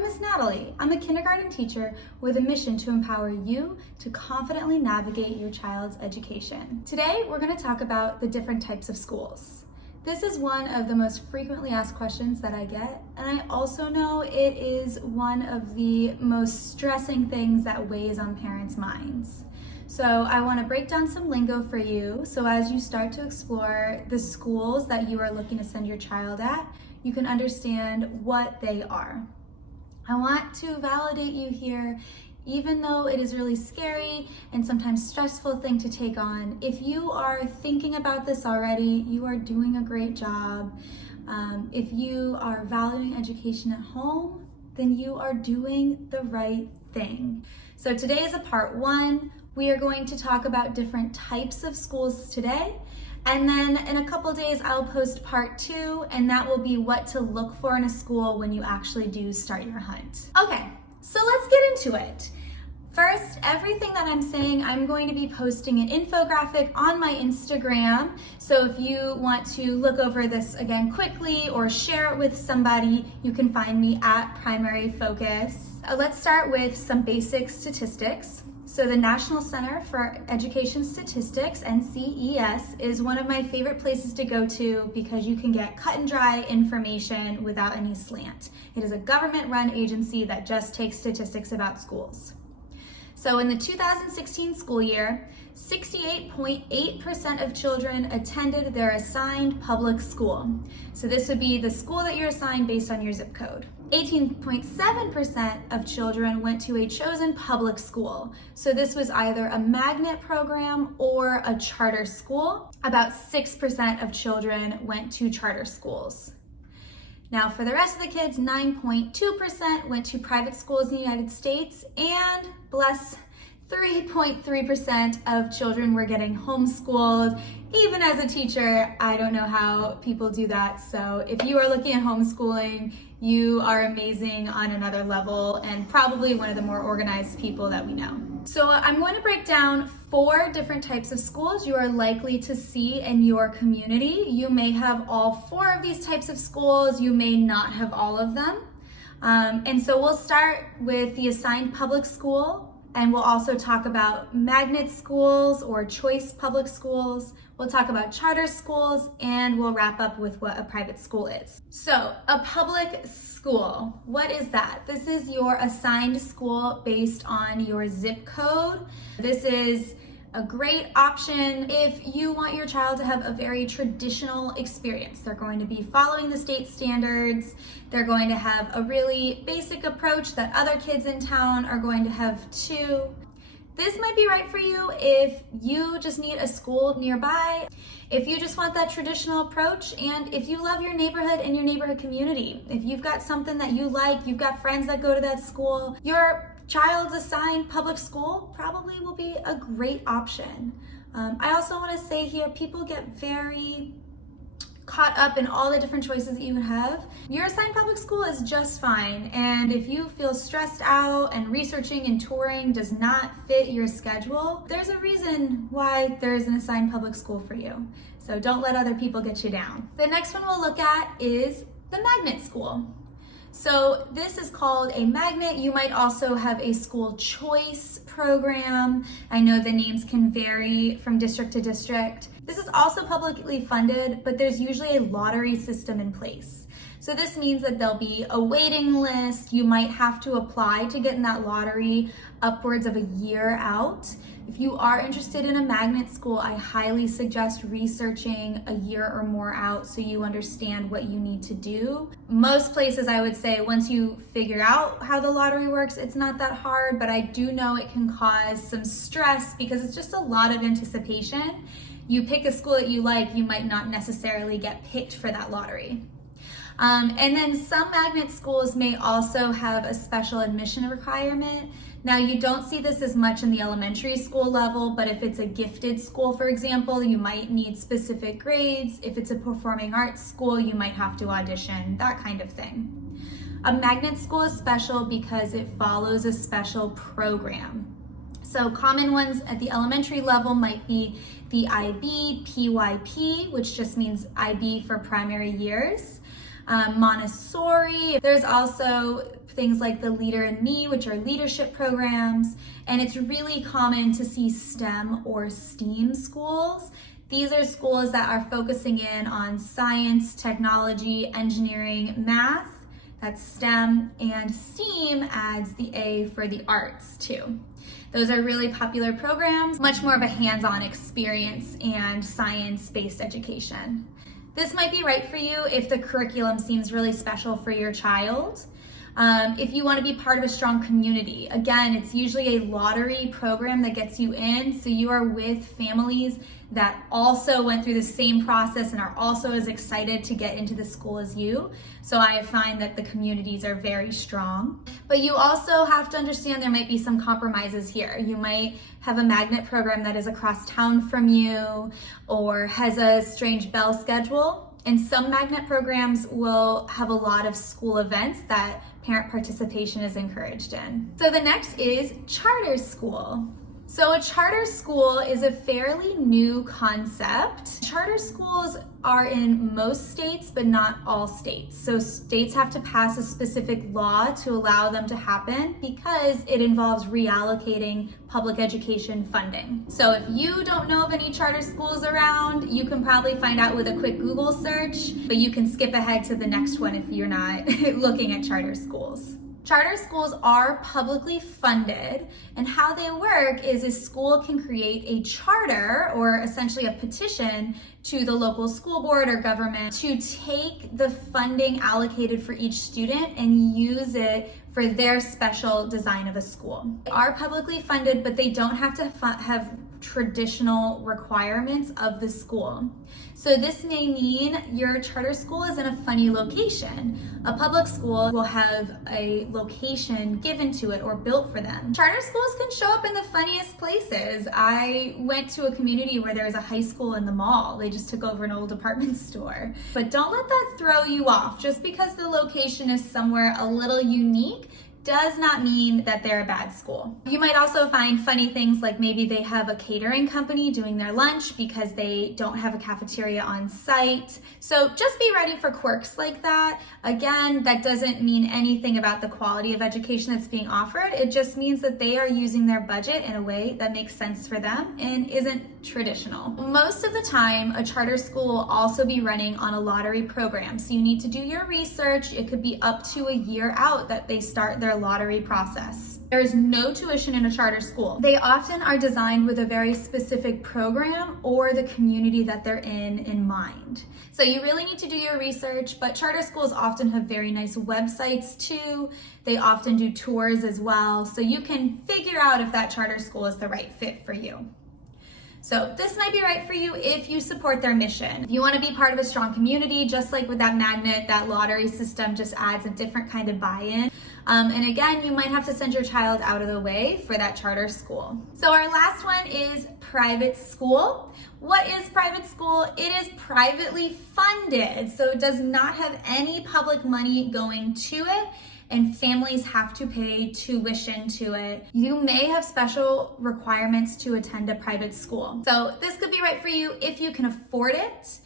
I'm Miss Natalie. I'm a kindergarten teacher with a mission to empower you to confidently navigate your child's education. Today, we're going to talk about the different types of schools. This is one of the most frequently asked questions that I get, and I also know it is one of the most stressing things that weighs on parents' minds. So I want to break down some lingo for you, so as you start to explore the schools that you are looking to send your child at, you can understand what they are. I want to validate you here, even though it is really scary and sometimes stressful thing to take on. If you are thinking about this already, you are doing a great job. If you are valuing education at home, then you are doing the right thing. So today is a part one. We are going to talk about different types of schools today. And then in a couple days, I'll post part two, and that will be what to look for in a school when you actually do start your hunt. Okay, so let's get into it. First, everything that I'm saying, I'm going to be posting an infographic on my Instagram. So if you want to look over this again quickly or share it with somebody, you can find me at Primary Focus. Let's start with some basic statistics. So the National Center for Education Statistics, NCES, is one of my favorite places to go to because you can get cut and dry information without any slant. It is a government-run agency that just takes statistics about schools. So in the 2016 school year, 68.8% of children attended their assigned public school. So this would be the school that you're assigned based on your zip code. 18.7% of children went to a chosen public school. So this was either a magnet program or a charter school. About 6% of children went to charter schools. Now for the rest of the kids, 9.2% went to private schools in the United States, and bless, 3.3% of children were getting homeschooled. Even as a teacher, I don't know how people do that. So if you are looking at homeschooling, you are amazing on another level and probably one of the more organized people that we know. So I'm going to break down 4 different types of schools you are likely to see in your community. You may have all 4 of these types of schools, you may not have all of them. And so we'll start with the assigned public school, and we'll also talk about magnet schools or choice public schools. We'll talk about charter schools, and we'll wrap up with what a private school is. So a public school, what is that? This is your assigned school based on your zip code. This is a great option if you want your child to have a very traditional experience. They're going to be following the state standards. They're going to have a really basic approach that other kids in town are going to have too. This might be right for you if you just need a school nearby, if you just want that traditional approach, and if you love your neighborhood and your neighborhood community. If you've got something that you like, you've got friends that go to that school, your child's assigned public school probably will be a great option. I also want to say here, people get very caught up in all the different choices that you have. Your assigned public school is just fine, and if you feel stressed out and researching and touring does not fit your schedule, there's a reason why there's an assigned public school for you. So don't let other people get you down. The next one we'll look at is the magnet school. So this is called a magnet. You might also have a school choice program. I know the names can vary from district to district. This is also publicly funded, but there's usually a lottery system in place. So this means that there'll be a waiting list. You might have to apply to get in that lottery upwards of a year out. If you are interested in a magnet school, I highly suggest researching a year or more out so you understand what you need to do. Most places, I would say, once you figure out how the lottery works, it's not that hard, but I do know it can cause some stress because it's just a lot of anticipation. You pick a school that you like, you might not necessarily get picked for that lottery. And then some magnet schools may also have a special admission requirement. Now, you don't see this as much in the elementary school level, but if it's a gifted school, for example, you might need specific grades. If it's a performing arts school, you might have to audition, that kind of thing. A magnet school is special because it follows a special program. So common ones at the elementary level might be the IB, PYP, which just means IB for primary years. Montessori. There's also things like the Leader in Me, which are leadership programs, and it's really common to see STEM or STEAM schools. These are schools that are focusing in on science, technology, engineering, math, that's STEM, and STEAM adds the A for the arts too. Those are really popular programs, much more of a hands-on experience and science-based education. This might be right for you if the curriculum seems really special for your child. If you want to be part of a strong community, again, it's usually a lottery program that gets you in, so you are with families that also went through the same process and are also as excited to get into the school as you. So I find that the communities are very strong. But you also have to understand there might be some compromises here. You might have a magnet program that is across town from you or has a strange bell schedule. And some magnet programs will have a lot of school events that parent participation is encouraged in. So the next is charter school. So a charter school is a fairly new concept. Charter schools are in most states, but not all states. So states have to pass a specific law to allow them to happen because it involves reallocating public education funding. So if you don't know of any charter schools around, you can probably find out with a quick Google search, but you can skip ahead to the next one if you're not looking at charter schools. Charter schools are publicly funded, and how they work is a school can create a charter, or essentially a petition, to the local school board or government to take the funding allocated for each student and use it for their special design of a school. They are publicly funded, but they don't have to have traditional requirements of the school. So this may mean your charter school is in a funny location. A public school will have a location given to it or built for them. Charter schools can show up in the funniest places. I went to a community where there was a high school in the mall. They just took over an old department store. But don't let that throw you off. Just because the location is somewhere a little unique does not mean that they're a bad school. You might also find funny things like maybe they have a catering company doing their lunch because they don't have a cafeteria on site. So just be ready for quirks like that. Again, that doesn't mean anything about the quality of education that's being offered. It just means that they are using their budget in a way that makes sense for them and isn't traditional. Most of the time, a charter school will also be running on a lottery program. So you need to do your research. It could be up to a year out that they start their lottery process. There is no tuition in a charter school. They often are designed with a very specific program or the community that they're in mind. So you really need to do your research, but charter schools often have very nice websites too. They often do tours as well, so you can figure out if that charter school is the right fit for you. So this might be right for you if you support their mission. If you want to be part of a strong community, just like with that magnet, that lottery system just adds a different kind of buy-in. And again, you might have to send your child out of the way for that charter school. So our last one is private school. What is private school? It is privately funded, so it does not have any public money going to it, and families have to pay tuition to it. You may have special requirements to attend a private school. So this could be right for you if you can afford it.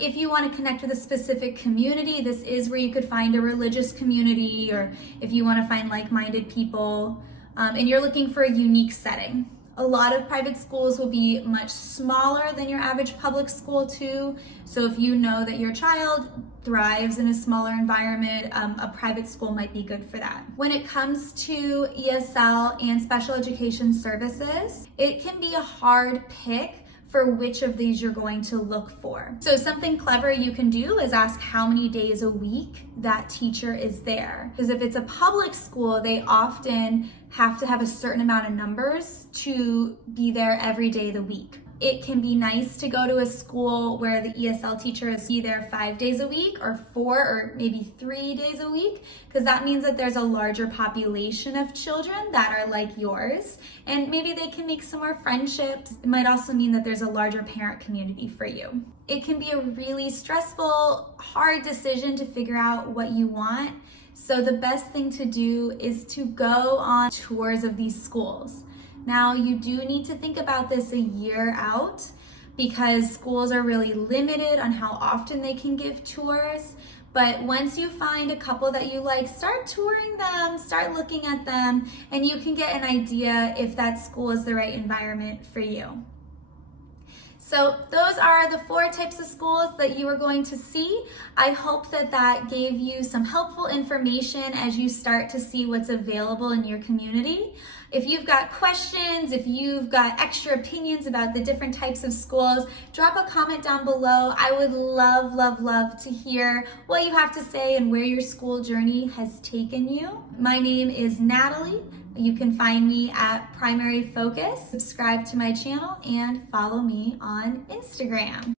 If you want to connect with a specific community, this is where you could find a religious community, or if you want to find like-minded people, and you're looking for a unique setting. A lot of private schools will be much smaller than your average public school too. So if you know that your child thrives in a smaller environment, a private school might be good for that. When it comes to ESL and special education services, it can be a hard pick for which of these you're going to look for. So something clever you can do is ask how many days a week that teacher is there. Because if it's a public school, they often have to have a certain amount of numbers to be there every day of the week. It can be nice to go to a school where the ESL teacher is there 5 days a week, or 4 or maybe 3 days a week, because that means that there's a larger population of children that are like yours, and maybe they can make some more friendships. It might also mean that there's a larger parent community for you. It can be a really stressful, hard decision to figure out what you want. So the best thing to do is to go on tours of these schools. Now, you do need to think about this a year out because schools are really limited on how often they can give tours, But once you find a couple that you like, start touring them, start looking at them, and you can get an idea if that school is the right environment for you. So those are the 4 types of schools that you are going to see. I hope that that gave you some helpful information as you start to see what's available in your community. If you've got questions, if you've got extra opinions about the different types of schools, drop a comment down below. I would love, love, love to hear what you have to say and where your school journey has taken you. My name is Natalie. You can find me at Primary Focus. Subscribe to my channel and follow me on Instagram.